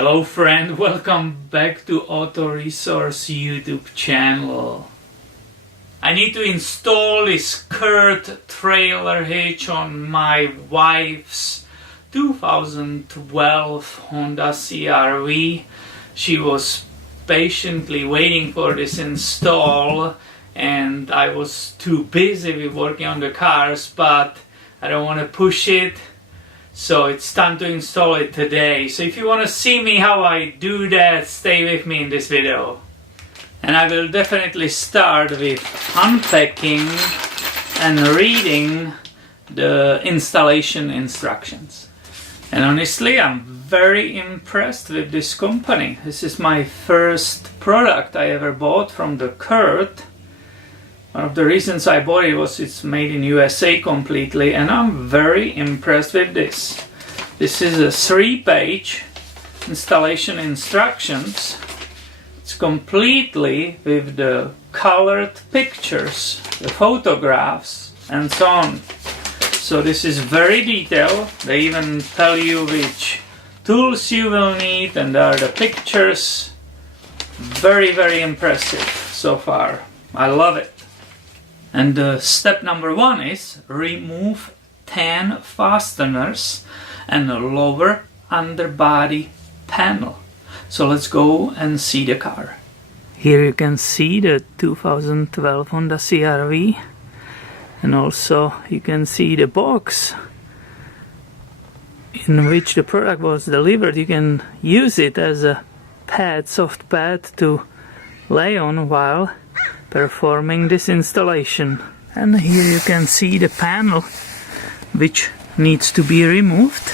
Hello friend, welcome back to Auto Resource YouTube channel. I need to install this Curt trailer hitch on my wife's 2012 Honda CR-V. She was patiently waiting for this install and I was too busy with working on the cars, but I don't want to push it. So it's time to install it today. So if you want to see me how I do that, stay with me in this video. And I will definitely start with unpacking and reading the installation instructions. And honestly, I'm very impressed with this company. This is my first product I ever bought from the Curt. One of the reasons I bought it was it's made in USA completely, and I'm very impressed with this. This is a 3-page installation instructions. It's completely with the colored pictures, the photographs, and so on. So this is very detailed. They even tell you which tools you will need, and there are the pictures. Very, very impressive so far. I love it. And step number 1 is remove 10 fasteners and a lower underbody panel. So let's go and see the car. Here you can see the 2012 Honda CR-V, and also you can see the box in which the product was delivered. You can use it as a pad, soft pad to lay on while performing this installation. And here you can see the panel which needs to be removed,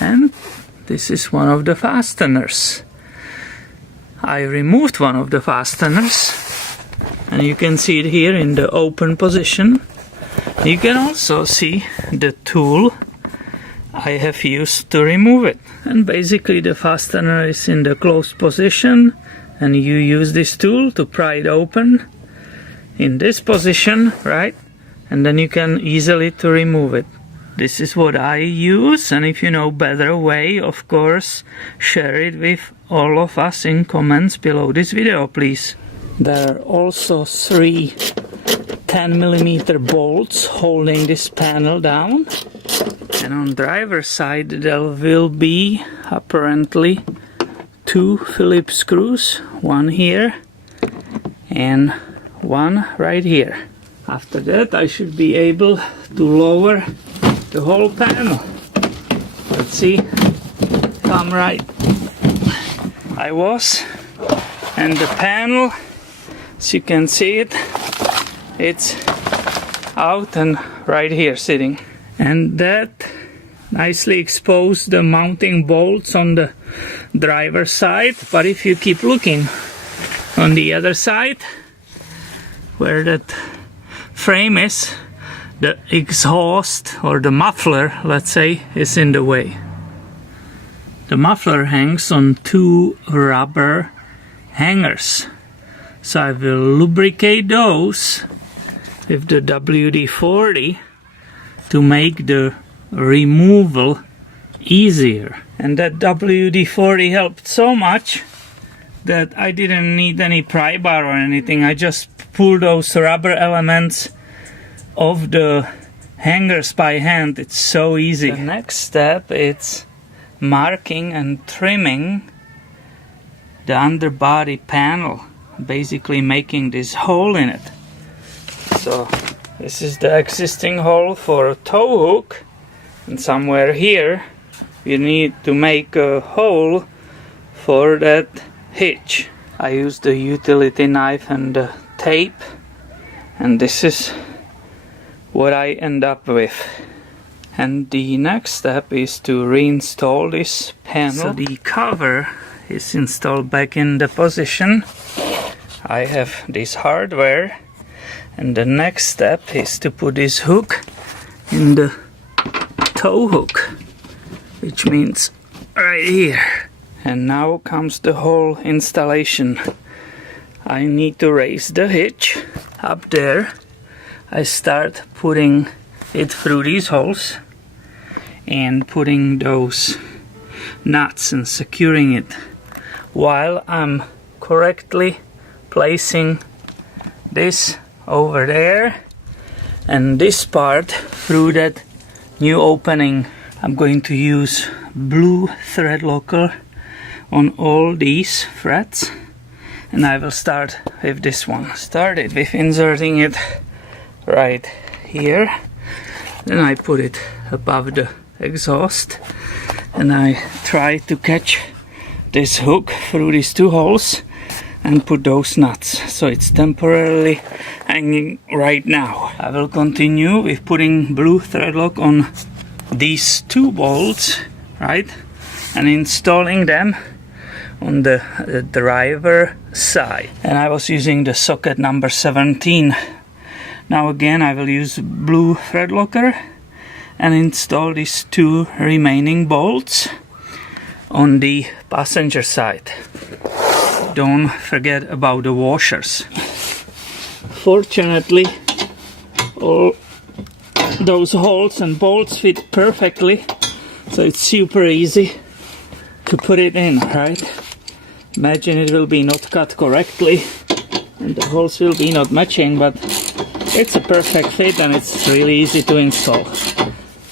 and this is one of the fasteners. I removed one of the fasteners and you can see it here in the open position. You can also see the tool I have used to remove it, and basically the fastener is in the closed position and you use this tool to pry it open in this position, right? And then you can easily to remove it. This is what I use, and if you know better way, of course, share it with all of us in comments below this video, please. There are also 3 10mm bolts holding this panel down. And on driver's side there will be apparently 2 Phillips screws, one here and one right here. After that I should be able to lower the whole panel. Let's see if I'm right. I was, and the panel, as you can see it, it's out and right here sitting. And that nicely exposed the mounting bolts on the driver's side, but if you keep looking on the other side where that frame is, the exhaust or the muffler, let's say, is in the way. The muffler hangs on 2 rubber hangers, so I will lubricate those with the WD-40 to make the removal easier. And that WD-40 helped so much that I didn't need any pry bar or anything. I just pulled those rubber elements of the hangers by hand. It's so easy. The next step is marking and trimming the underbody panel, basically making this hole in it. So this is the existing hole for a tow hook, and somewhere here you need to make a hole for that hitch. I used the utility knife and the tape, and this is what I end up with. And the next step is to reinstall this panel. So the cover is installed back in the position. I have this hardware, and the next step is to put this hook in the tow hook, which means right here. And now comes the whole installation. I need to raise the hitch up there. I start putting it through these holes and putting those nuts and securing it while I'm correctly placing this over there and this part through that new opening. I'm going to use blue thread locker on all these threads, and I will start with this one. Started with inserting it right here, then I put it above the exhaust and I try to catch this hook through these two holes and put those nuts, so it's temporarily hanging right now. I will continue with putting blue thread lock on these two bolts, right, and installing them on the driver side. And I was using the socket number 17. Now again I will use blue thread locker and install these two remaining bolts on the passenger side. Don't forget about the washers. Fortunately, all those holes and bolts fit perfectly, so it's super easy to put it in, right? Imagine it will be not cut correctly and the holes will be not matching, but it's a perfect fit and it's really easy to install.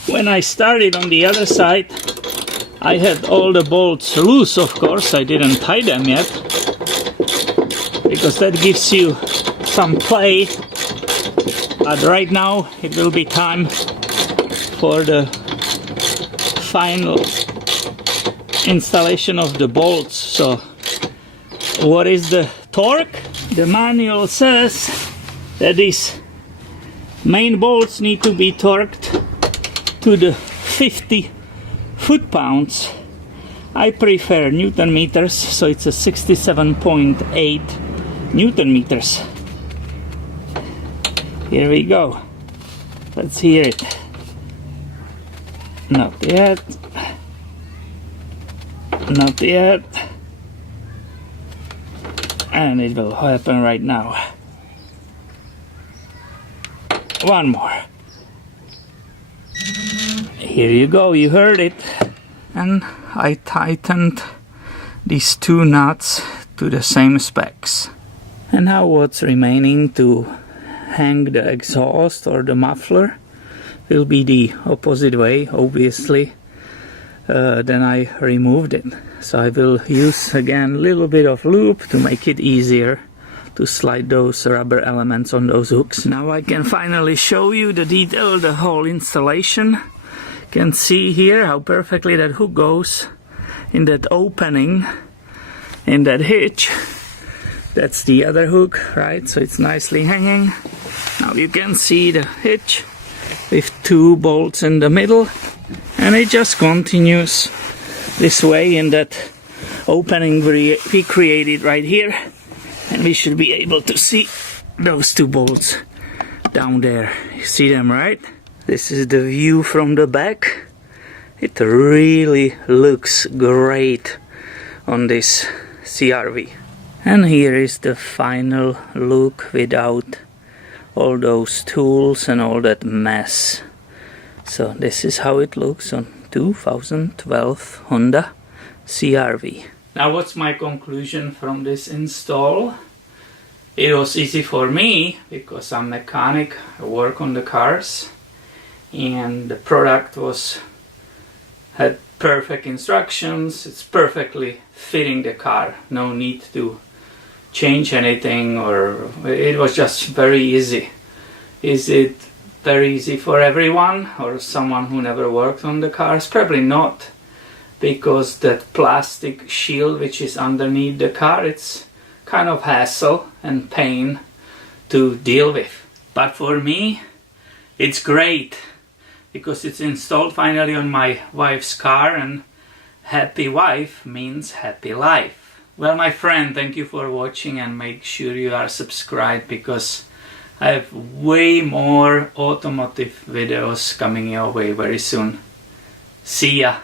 When I started on the other side, I had all the bolts loose, of course. I didn't tie them yet, because that gives you some play. But right now it will be time for the final installation of the bolts. So what is the torque? The manual says that these main bolts need to be torqued to the 50 foot-pounds. I prefer Newton meters, so it's a 67.8 Newton meters. Here we go. Let's hear it. Not yet. Not yet. And it will happen right now. One more. Here you go, you heard it. And I tightened these two nuts to the same specs. And now what's remaining to hang the exhaust or the muffler will be the opposite way, obviously. Then I removed it. So I will use again a little bit of loop to make it easier to slide those rubber elements on those hooks. Now I can finally show you the detail, the whole installation. You can see here how perfectly that hook goes in that opening in that hitch. That's the other hook, right? So it's nicely hanging. Now you can see the hitch with two bolts in the middle, and it just continues this way in that opening we created right here, and we should be able to see those two bolts down there. You see them, right? This is the view from the back. It really looks great on this CRV. And here is the final look without all those tools and all that mess. So this is how it looks on 2012 Honda CRV. Now what's my conclusion from this install? It was easy for me because I'm a mechanic, I work on the cars, and the product had perfect instructions. It's perfectly fitting the car, no need to change anything, or it was just very easy. Is it very easy for everyone or someone who never worked on the cars? Probably not, because that plastic shield which is underneath the car, it's kind of hassle and pain to deal with. But for me it's great, because it's installed finally on my wife's car, and happy wife means happy life. Well, my friend, thank you for watching, and make sure you are subscribed, because I have way more automotive videos coming your way very soon. See ya!